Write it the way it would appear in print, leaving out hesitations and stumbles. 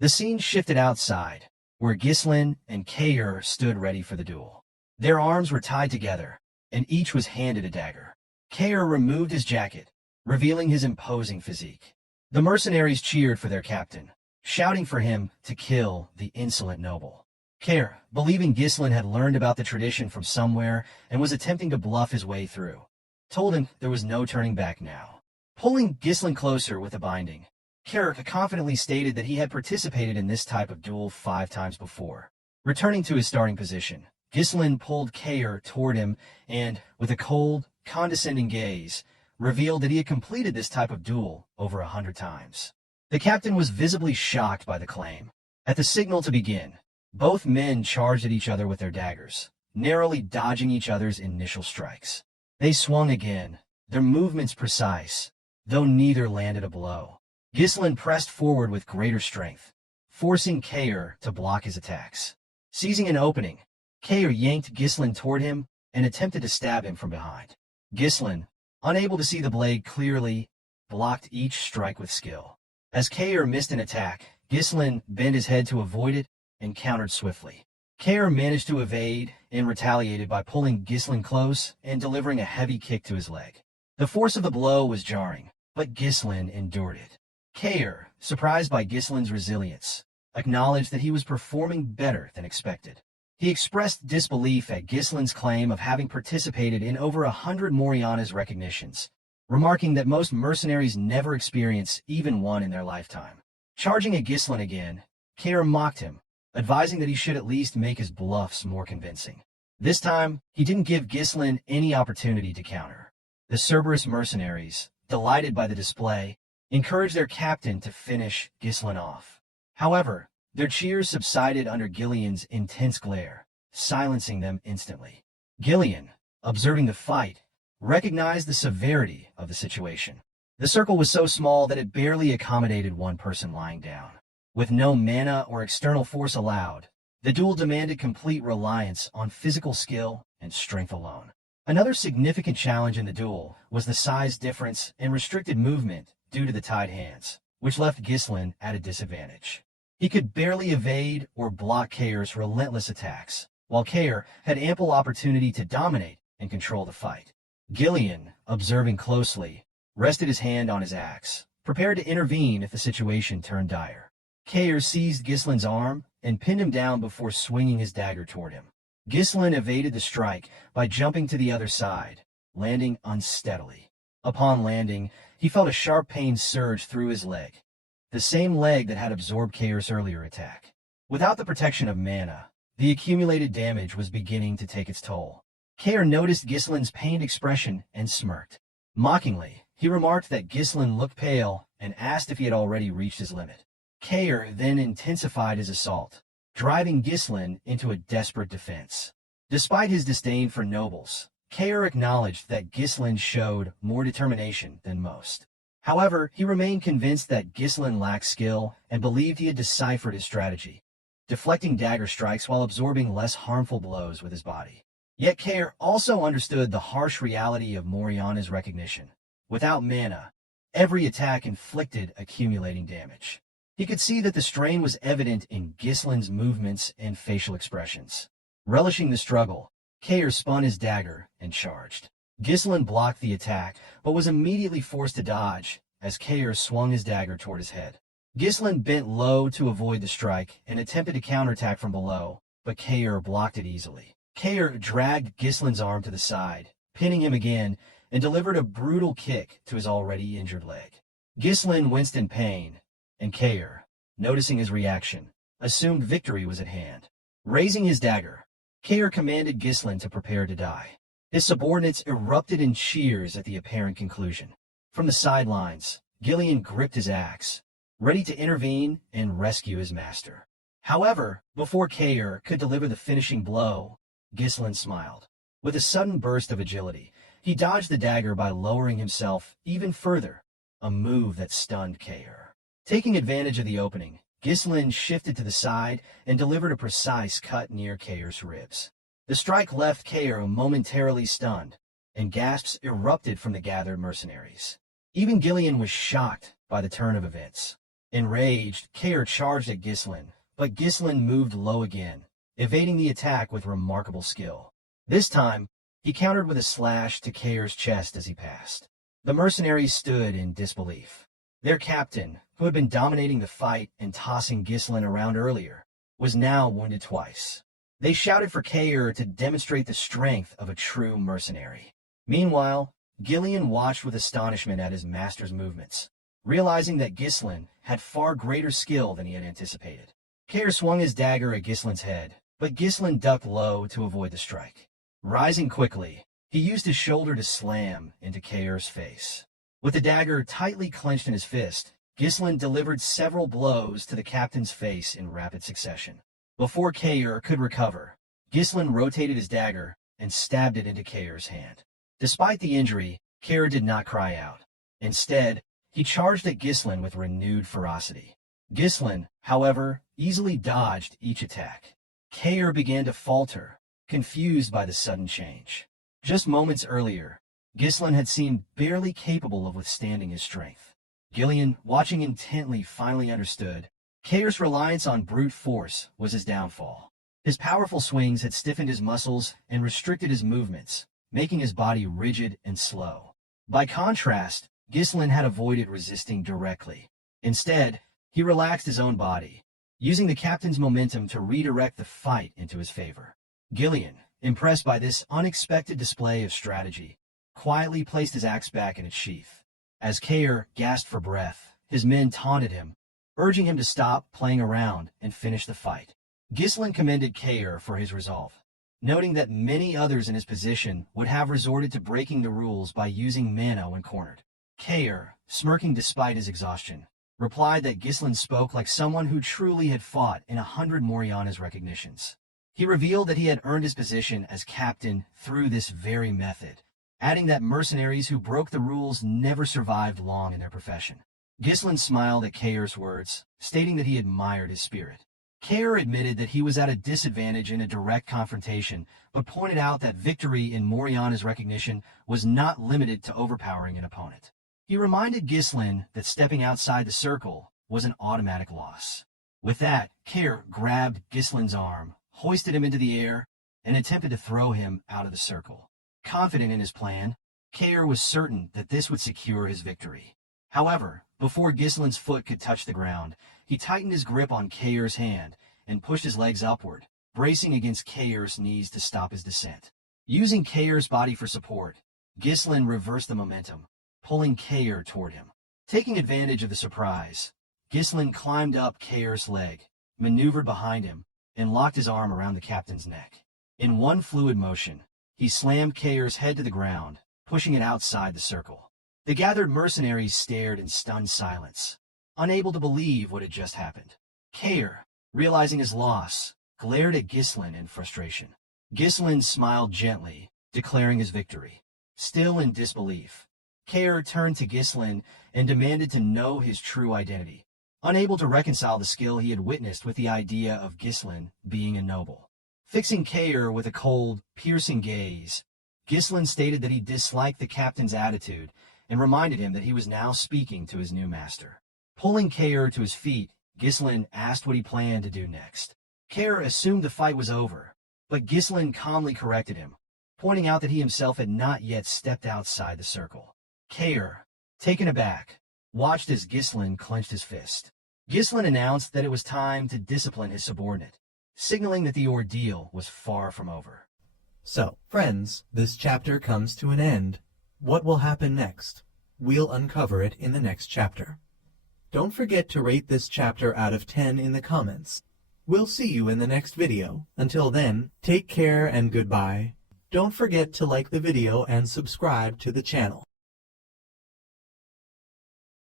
The scene shifted outside, where Ghislain and Kair stood ready for the duel. Their arms were tied together, and each was handed a dagger. Kair removed his jacket, revealing his imposing physique. The mercenaries cheered for their captain, shouting for him to kill the insolent noble. Kair, believing Ghislain had learned about the tradition from somewhere and was attempting to bluff his way through, told him there was no turning back now. Pulling Ghislain closer with a binding, Kair confidently stated that he had participated in this type of duel 5 times before. Returning to his starting position, Ghislain pulled Kair toward him and, with a cold, condescending gaze, revealed that he had completed this type of duel over 100 times. The captain was visibly shocked by the claim. At the signal to begin, both men charged at each other with their daggers, narrowly dodging each other's initial strikes. They swung again, their movements precise, though neither landed a blow. Ghislain pressed forward with greater strength, forcing Kair to block his attacks. Seizing an opening, Kair yanked Ghislain toward him and attempted to stab him from behind. Ghislain, unable to see the blade clearly, blocked each strike with skill. As Kair missed an attack, Ghislain bent his head to avoid it and countered swiftly. Kair managed to evade and retaliated by pulling Ghislain close and delivering a heavy kick to his leg. The force of the blow was jarring, but Ghislain endured it. Kair, surprised by Ghislain's resilience, acknowledged that he was performing better than expected. He expressed disbelief at Ghislain's claim of having participated in over 100 Moriana's recognitions, remarking that most mercenaries never experience even one in their lifetime. Charging at Ghislain again, Kair mocked him, advising that he should at least make his bluffs more convincing. This time, he didn't give Ghislain any opportunity to counter. The Cerberus mercenaries, delighted by the display, encouraged their captain to finish Ghislain off. However, their cheers subsided under Ghislain's intense glare, silencing them instantly. Ghislain, observing the fight, recognized the severity of the situation. The circle was so small that it barely accommodated one person lying down. With no mana or external force allowed, the duel demanded complete reliance on physical skill and strength alone. Another significant challenge in the duel was the size difference and restricted movement due to the tied hands, which left Ghislain at a disadvantage. He could barely evade or block Kair's relentless attacks, while Kair had ample opportunity to dominate and control the fight. Ghislain, observing closely, rested his hand on his axe, prepared to intervene if the situation turned dire. Kair seized Ghislain's arm and pinned him down before swinging his dagger toward him. Ghislain evaded the strike by jumping to the other side, landing unsteadily. Upon landing, he felt a sharp pain surge through his leg, the same leg that had absorbed Kair's earlier attack. Without the protection of mana, the accumulated damage was beginning to take its toll. Kair noticed Ghislain's pained expression and smirked. Mockingly, he remarked that Ghislain looked pale and asked if he had already reached his limit. Kair then intensified his assault, driving Ghislain into a desperate defense. Despite his disdain for nobles, Kair acknowledged that Ghislain showed more determination than most. However, he remained convinced that Ghislain lacked skill and believed he had deciphered his strategy, deflecting dagger strikes while absorbing less harmful blows with his body. Yet Kair also understood the harsh reality of Moriana's recognition. Without mana, every attack inflicted accumulating damage. He could see that the strain was evident in Ghislain's movements and facial expressions. Relishing the struggle, Kair spun his dagger and charged. Ghislain blocked the attack, but was immediately forced to dodge as Kair swung his dagger toward his head. Ghislain bent low to avoid the strike and attempted to counterattack from below, but Kair blocked it easily. Kair dragged Ghislain's arm to the side, pinning him again, and delivered a brutal kick to his already injured leg. Ghislain winced in pain, and Kair, noticing his reaction, assumed victory was at hand. Raising his dagger, Kair commanded Ghislain to prepare to die. His subordinates erupted in cheers at the apparent conclusion. From the sidelines, Ghislain gripped his axe, ready to intervene and rescue his master. However, before Kair could deliver the finishing blow, Ghislain smiled. With a sudden burst of agility, he dodged the dagger by lowering himself even further, a move that stunned Kair. Taking advantage of the opening, Ghislain shifted to the side and delivered a precise cut near Kair's ribs. The strike left Kair momentarily stunned, and gasps erupted from the gathered mercenaries. Even Ghislain was shocked by the turn of events. Enraged, Kair charged at Ghislain, but Ghislain moved low again, evading the attack with remarkable skill. This time, he countered with a slash to Kair's chest as he passed. The mercenaries stood in disbelief. Their captain, who had been dominating the fight and tossing Ghislain around earlier, was now wounded twice. They shouted for Kair to demonstrate the strength of a true mercenary. Meanwhile, Ghislain watched with astonishment at his master's movements, realizing that Ghislain had far greater skill than he had anticipated. Kair swung his dagger at Ghislain's head, but Ghislain ducked low to avoid the strike. Rising quickly, he used his shoulder to slam into Kair's face. With the dagger tightly clenched in his fist, Ghislain delivered several blows to the captain's face in rapid succession. Before Kair could recover, Ghislain rotated his dagger and stabbed it into Kair's hand. Despite the injury, Kair did not cry out. Instead, he charged at Ghislain with renewed ferocity. Ghislain, however, easily dodged each attack. Kair began to falter, confused by the sudden change. Just moments earlier, Ghislain had seemed barely capable of withstanding his strength. Ghislain, watching intently, finally understood. Kair's reliance on brute force was his downfall. His powerful swings had stiffened his muscles and restricted his movements, making his body rigid and slow. By contrast, Ghislain had avoided resisting directly. Instead, he relaxed his own body, using the captain's momentum to redirect the fight into his favor. Ghislain, impressed by this unexpected display of strategy, quietly placed his axe back in its sheath. As Kair gasped for breath, his men taunted him, urging him to stop playing around and finish the fight. Ghislain commended Kair for his resolve, noting that many others in his position would have resorted to breaking the rules by using mana when cornered. Kair, smirking despite his exhaustion, replied that Ghislain spoke like someone who truly had fought in 100 Moriana's recognitions. He revealed that he had earned his position as captain through this very method, adding that mercenaries who broke the rules never survived long in their profession. Ghislain smiled at Kair's words, stating that he admired his spirit. Kair admitted that he was at a disadvantage in a direct confrontation, but pointed out that victory in Moriana's recognition was not limited to overpowering an opponent. He reminded Ghislain that stepping outside the circle was an automatic loss. With that, Kair grabbed Ghislain's arm, hoisted him into the air, and attempted to throw him out of the circle. Confident in his plan, Kair was certain that this would secure his victory. However, before Ghislain's foot could touch the ground, he tightened his grip on Kair's hand and pushed his legs upward, bracing against Kair's knees to stop his descent. Using Kair's body for support, Ghislain reversed the momentum, pulling Kair toward him. Taking advantage of the surprise, Ghislain climbed up Kair's leg, maneuvered behind him, and locked his arm around the captain's neck. In one fluid motion, he slammed Kair's head to the ground, pushing it outside the circle. The gathered mercenaries stared in stunned silence, unable to believe what had just happened. Kair, realizing his loss, glared at Ghislain in frustration. Ghislain smiled gently, declaring his victory. Still in disbelief, Kair turned to Ghislain and demanded to know his true identity, unable to reconcile the skill he had witnessed with the idea of Ghislain being a noble. Fixing Kair with a cold, piercing gaze, Ghislain stated that he disliked the captain's attitude and reminded him that he was now speaking to his new master. Pulling Kair to his feet, Ghislain asked what he planned to do next. Kair assumed the fight was over, but Ghislain calmly corrected him, pointing out that he himself had not yet stepped outside the circle. Kair, taken aback, watched as Ghislain clenched his fist. Ghislain announced that it was time to discipline his subordinate, signaling that the ordeal was far from over. So, friends, this chapter comes to an end. What will happen next? We'll uncover it in the next chapter. Don't forget to rate this chapter out of 10 in the comments. We'll see you in the next video. Until then, take care and goodbye. Don't forget to like the video and subscribe to the channel.